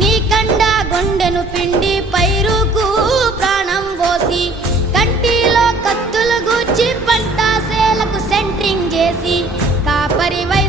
నీ కండ గుండెను పిండి పైరుకు ప్రాణం పోసి కంటిలో కత్తులు గుచ్చి పంట సేలకు సెంట్రింగ్ చేసి కాపరివై